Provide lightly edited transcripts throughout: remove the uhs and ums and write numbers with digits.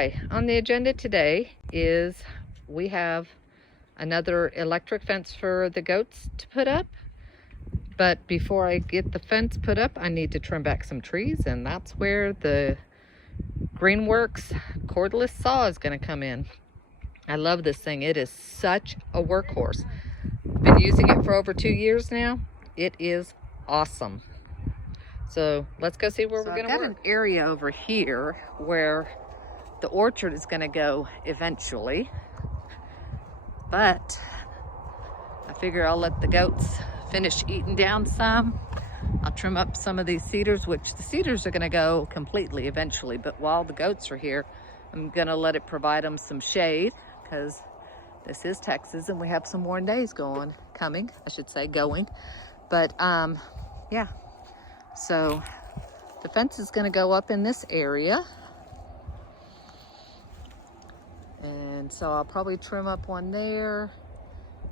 Okay, on the agenda today is we have another electric fence for the goats to put up. But before I get the fence put up, I need to trim back some trees, and that's where the Greenworks cordless saw is going to come in. I love this thing. It is such a workhorse. Been using it for over 2 years now. It is awesome. So let's go see where we're going to work. I've got an area over here where the orchard is going to go eventually, but I figure I'll let the goats finish eating down some. I'll trim up some of these cedars, which the cedars are going to go completely eventually, but while the goats are here, I'm going to let it provide them some shade, because this is Texas and we have some warm days going. But yeah, so the fence is going to go up in this area, and so I'll probably trim up one there,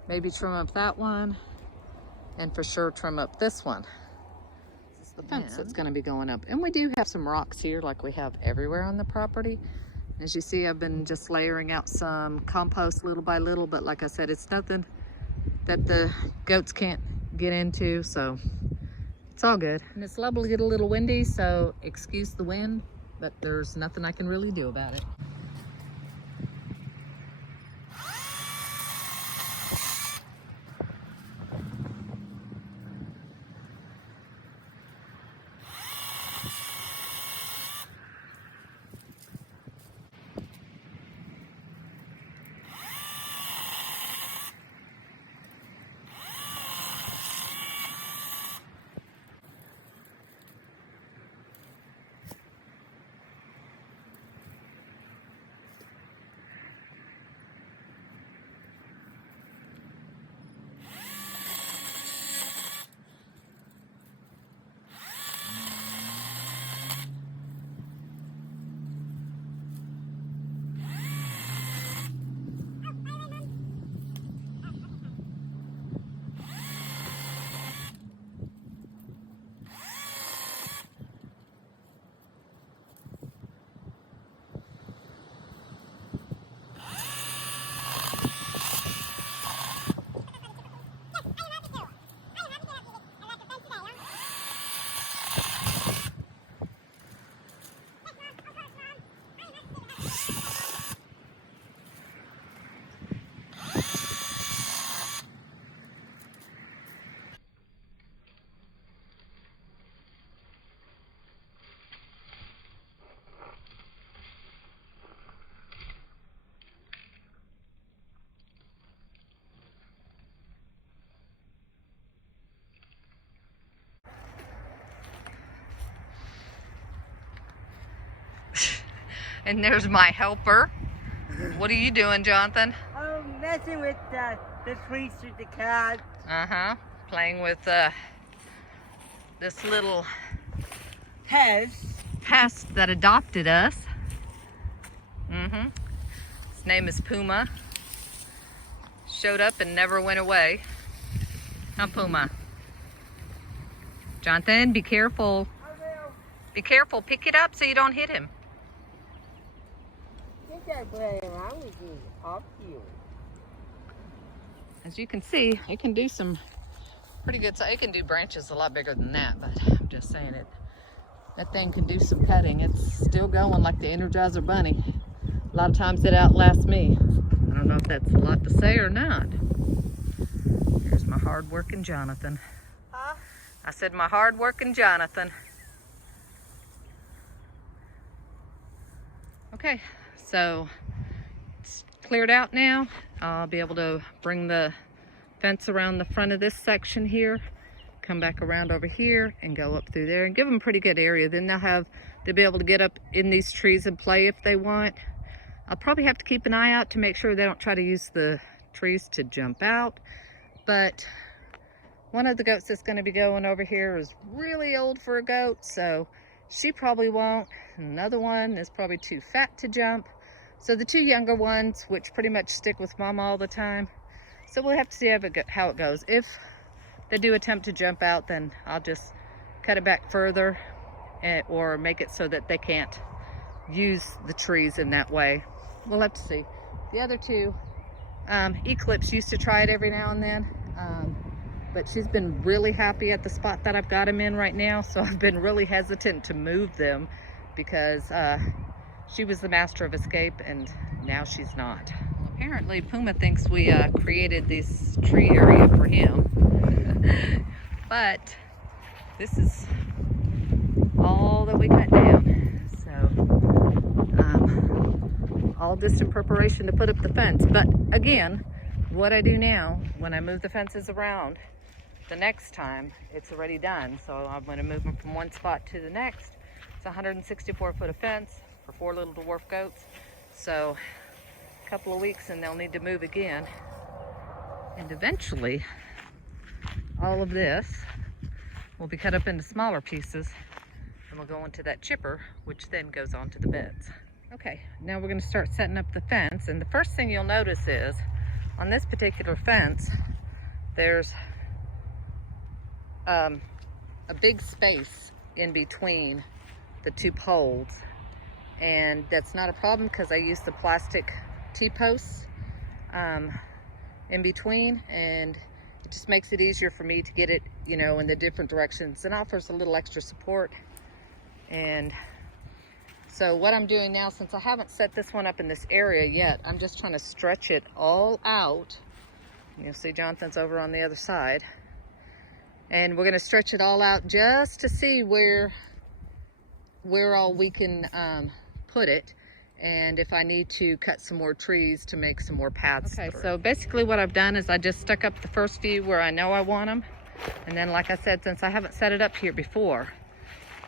maybe trim up that one, and for sure trim up this one. This is the fence that's going to be going up. And we do have some rocks here like we have everywhere on the property. As you see, I've been just layering out some compost little by little, but like I said, it's nothing that the goats can't get into, so it's all good. And it's liable to get a little windy, so excuse the wind, but there's nothing I can really do about it. And there's my helper. What are you doing, Jonathan? I'm messing with the trees with the cat. Playing with this little pest that adopted us. His name is Puma. Showed up and never went away. Huh, Puma? Jonathan, be careful. Be careful. Pick it up so you don't hit him. Around with you, off you. As you can see, it can do some pretty good size. It can do branches a lot bigger than that, but I'm just saying it. That thing can do some cutting. It's still going like the Energizer Bunny. A lot of times it outlasts me. I don't know if that's a lot to say or not. Here's my hard-working Jonathan. Huh? I said my hard-working Jonathan. Okay. So it's cleared out now. I'll be able to bring the fence around the front of this section here, come back around over here and go up through there and give them a pretty good area. Then they'll be able to get up in these trees and play if they want. I'll probably have to keep an eye out to make sure they don't try to use the trees to jump out. But one of the goats that's going to be going over here is really old for a goat, so she probably won't. Another one is probably too fat to jump. So the two younger ones, which pretty much stick with Mama all the time. So we'll have to see how it goes. If they do attempt to jump out, then I'll just cut it back further or make it so that they can't use the trees in that way. We'll have to see. The other two, Eclipse used to try it every now and then, but she's been really happy at the spot that I've got them in right now, so I've been really hesitant to move them because she was the master of escape and now she's not. Apparently Puma thinks we created this tree area for him, but this is all that we cut down. So all this in preparation to put up the fence. But again, what I do now when I move the fences around, the next time it's already done. So I'm going to move them from one spot to the next. It's 164 foot of fence for 4 little dwarf goats. So a couple of weeks and they'll need to move again. And eventually all of this will be cut up into smaller pieces and will go into that chipper, which then goes onto the beds. Okay, now we're going to start setting up the fence, and the first thing you'll notice is on this particular fence there's a big space in between the two poles, and that's not a problem because I use the plastic T-posts in between, and it just makes it easier for me to get it, you know, in the different directions and offers a little extra support. And so what I'm doing now, since I haven't set this one up in this area yet, I'm just trying to stretch it all out. You'll see Jonathan's over on the other side. And we're gonna stretch it all out just to see where all we can put it. And if I need to cut some more trees to make some more paths. Okay, so basically what I've done is I just stuck up the first few where I know I want them. And then, like I said, since I haven't set it up here before,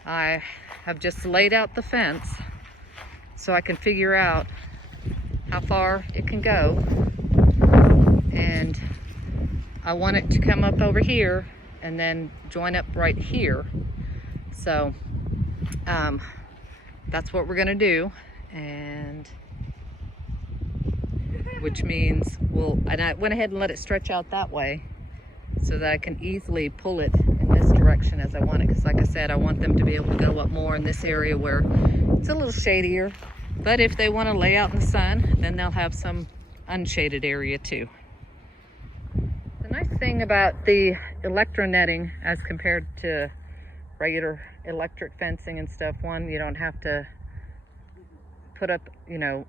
I have just laid out the fence so I can figure out how far it can go. And I want it to come up over here and then join up right here. So that's what we're gonna do. And which means and I went ahead and let it stretch out that way so that I can easily pull it in this direction as I want it, because like I said, I want them to be able to go up more in this area where it's a little shadier, but if they want to lay out in the sun, then they'll have some unshaded area too. The nice thing about the electronetting as compared to regular electric fencing and stuff, one, you don't have to put up, you know,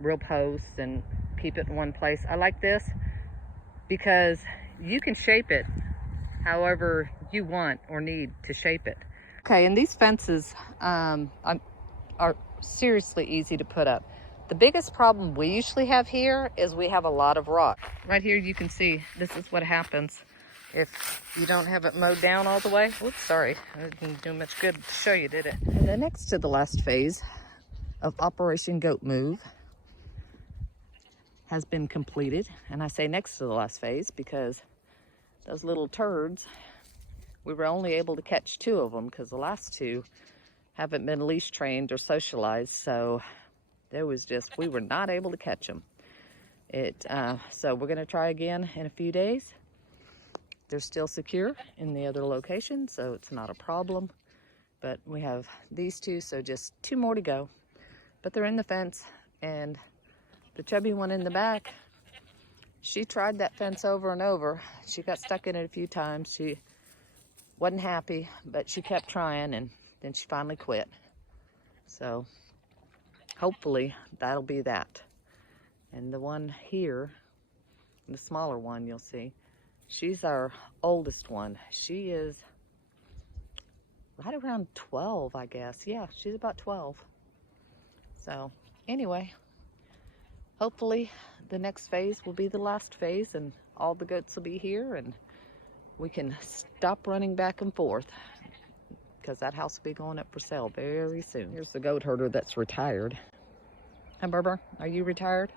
real posts and keep it in one place. I like this because you can shape it however you want or need to shape it. Okay, and these fences are seriously easy to put up. The biggest problem we usually have here is we have a lot of rock. Right here you can see this is what happens if you don't have it mowed down all the way. Oops, sorry, it didn't do much good to show you, did it? And the next to the last phase of Operation Goat Move has been completed. And I say next to the last phase because those little turds, we were only able to catch 2 of them because the last 2 haven't been leash trained or socialized. So there was just, we were not able to catch them. So we're gonna try again in a few days. They're still secure in the other location, so it's not a problem. But we have these 2, so just 2 more to go. But they're in the fence, and the chubby one in the back, she tried that fence over and over. She got stuck in it a few times. She wasn't happy, but she kept trying, and then she finally quit. So hopefully that'll be that. And the one here, the smaller one you'll see, she's our oldest one. She is right around 12, I guess. Yeah, she's about 12. So anyway, hopefully the next phase will be the last phase and all the goats will be here and we can stop running back and forth because that house will be going up for sale very soon. Here's the goat herder that's retired. Hi, Berber, are you retired?